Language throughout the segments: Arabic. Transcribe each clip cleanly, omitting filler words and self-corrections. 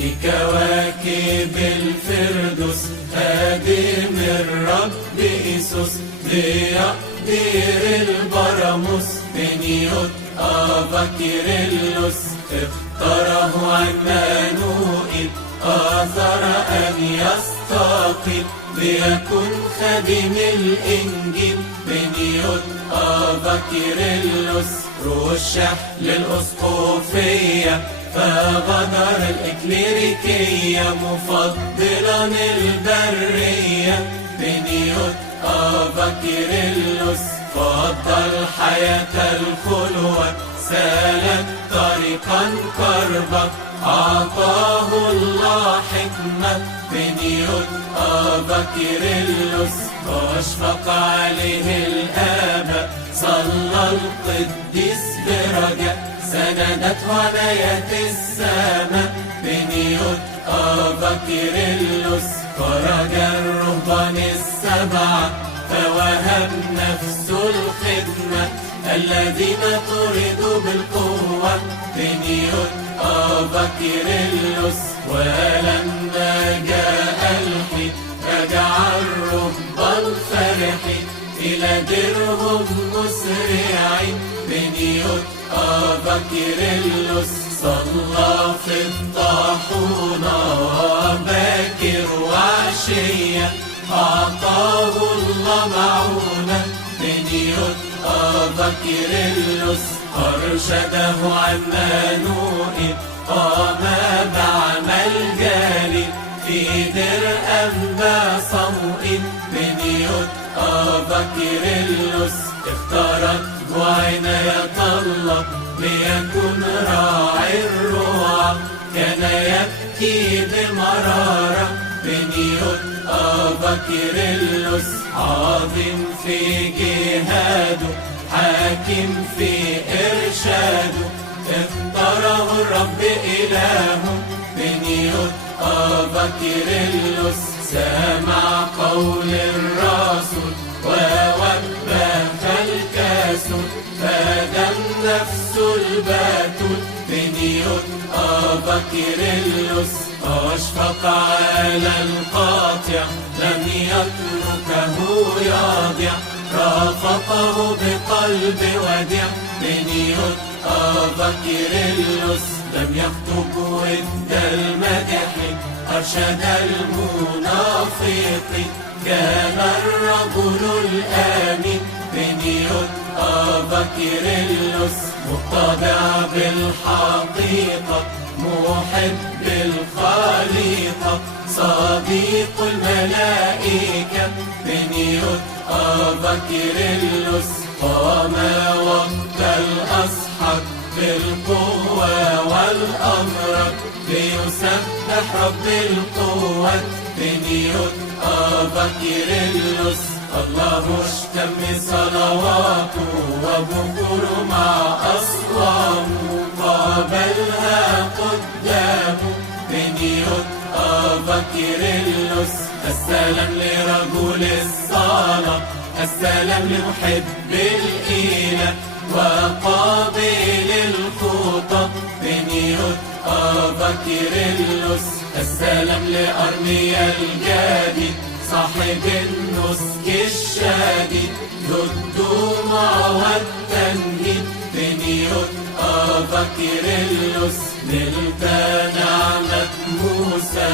في كواكب الفردوس خادم الرب إيسوس ضياء دير البراموس بنيوت أبا كيرلس اختاره عمانوئيل آثر أن يستقيل ليكن خادم الإنجيل بنيوت أبا كيرلس رشح للأسقفية فغدر الإكليريكية مفضلا البرية بنيوت أبا كيرلس فضل حياة الخلوة سالك طريقا كربا أعطاه الله حكمة بنيوت أبا كيرلس واشفق عليه الآباء صلى القديس برجاء سندته عناية السماء بنيوت أبا كيرلس خرج الرهبان السبعة فوهب نفسه الخدمة الذين طردوا بالقوة بنيوت أبا كيرلس ولما جاء الحين رجع الرهبان فرحين إلى ديرهم مسرعين بنيوت أبا كيرلس صلى في الطاحونة باكر وعشية أعطاه الله معونة بنيوت أبا كيرلس أرشده عمانوئيل قام بعمل جليل في دير أنبا صموئيل بنيوت أبا كيرلس اختارته عناية الله ليكن راعي الرعاة كان يبكي بمرارة بنيوت أبا كيرلس عظيم في جهاده حاكم في إرشاده اختاره الرب إلهه بنيوت أبا كيرلس سمع قول الرسول ووبخ الكاسول فدم نفسه البتول بنيوت أبا كيرلس أشفق على القاطع لم يتركه يضيع رافقه بقلب وديع بنيوت أبا كيرلس لم يخطب ود المدح أرشد المنافقين كان الرجل الآمين بنيوت أبا كيرلس مطبع بالحقيقة محب الخليقة صديق الملائكة بنيوت أبا كيرلس قام وقت الأسحر بالقوة والأمر ليسبح رب القوة بنيوت أبا كيرلس الله مشتم صلواته وبكر مع أصوامه قابلها قدامه بنيوت أبا كيرلس السلام لرجل الصلاة السلام لمحب الإله وقابل الخطى بنيوت أبا كيرلس السلام لأرميا الجديد صاحب النسك الشديد ذو الدموع والتنهيد بنيوت أبا كيرلس نلت نعمة موسى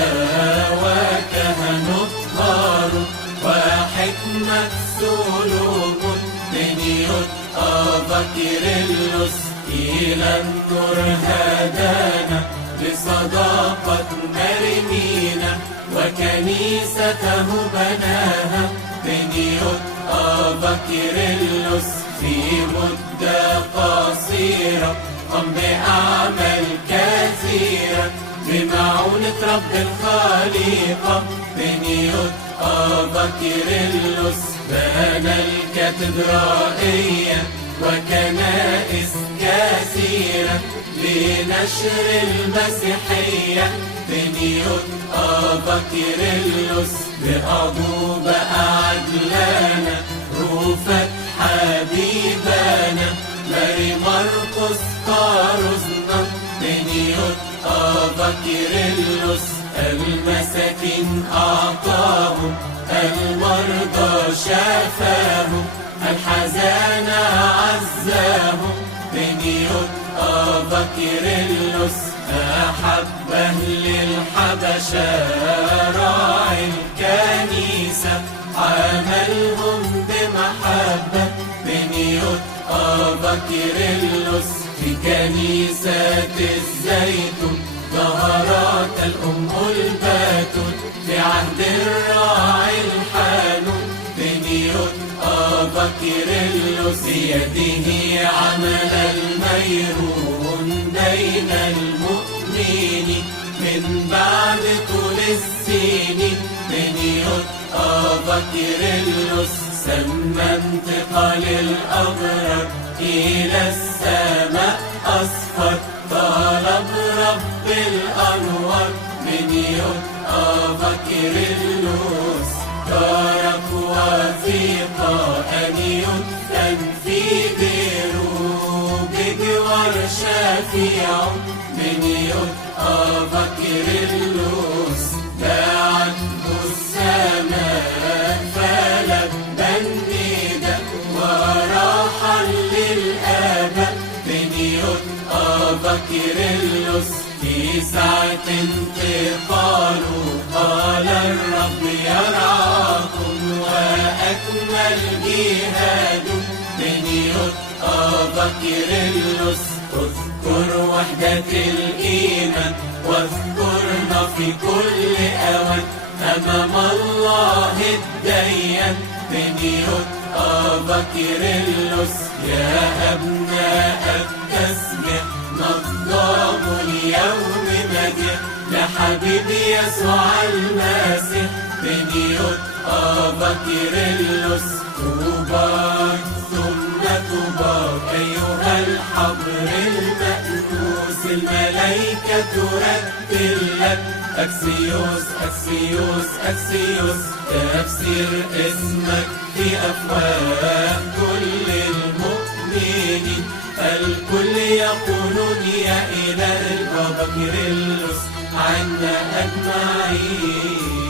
وكهنوت هارون وحكمة سلومون بنيوت أبا كيرلس إلى النور هدانا بصداقة مرمينا وكنيسته بناها بنيوت أبا كيرلس في مدة قصيرة قم بأعمال كثيرة بمعونة رب الخليقة بنيوت أبا كيرلس بنى الكاتدرائية وكنائس كثيرة لنشر المسيحية بنيوت أبا كيرلس بأعضوبة أعدلانا روفة حبيبانا ماري مرقس كاروزنا بنيوت أبا كيرلس، المساكين أعطاهم، المرضى شافاهم، الحزان عزاهم. بنيوت أبا كيرلس أحب أهل الحبشة، راعي الكنيسة عاملهم بمحبة. بنيوت أبا كيرلس في كنيسة الزيتون، ظهرت الأم البتول في عهد الراعي الحانون. بنيوت أبا كيرلس بيده عمل الميرون بين المؤمنين من بعد طول السنين. بنيوت أبا كيرلس سمى انتقال الأبرار إلى السماء أصفر، طلب رب الأنوار. بنيوت أبا كيرلس ترك وثيقة أن يدفن في ديره بجوار شفيعه. بنيوت أبا كيرلس دعته السماء فلبى النداء وراح للآباء. بنيوت أبا كيرلس في ساعة انتقاله قال الرب يرعاكم وأكمل جهاد. بنيوت أبا كيرلس اذكر وحدة الإيمان واذكرنا في كل أوان أمام الله الديان. بنيوت أبا كيرلس يا أبناء التسبيح نظام اليوم مديح لحبيب يسوع المسيح. بنيوت أبا كيرلس طوباك ثم طوباك أيها الحبر المأنوس، الملائكة ترتل لك أكسيوس أكسيوس أكسيوس. تفسير اسمك في أفواه كل المؤمنين، الكل يقولون يا إله البابا كيرلس عنا أجمعين.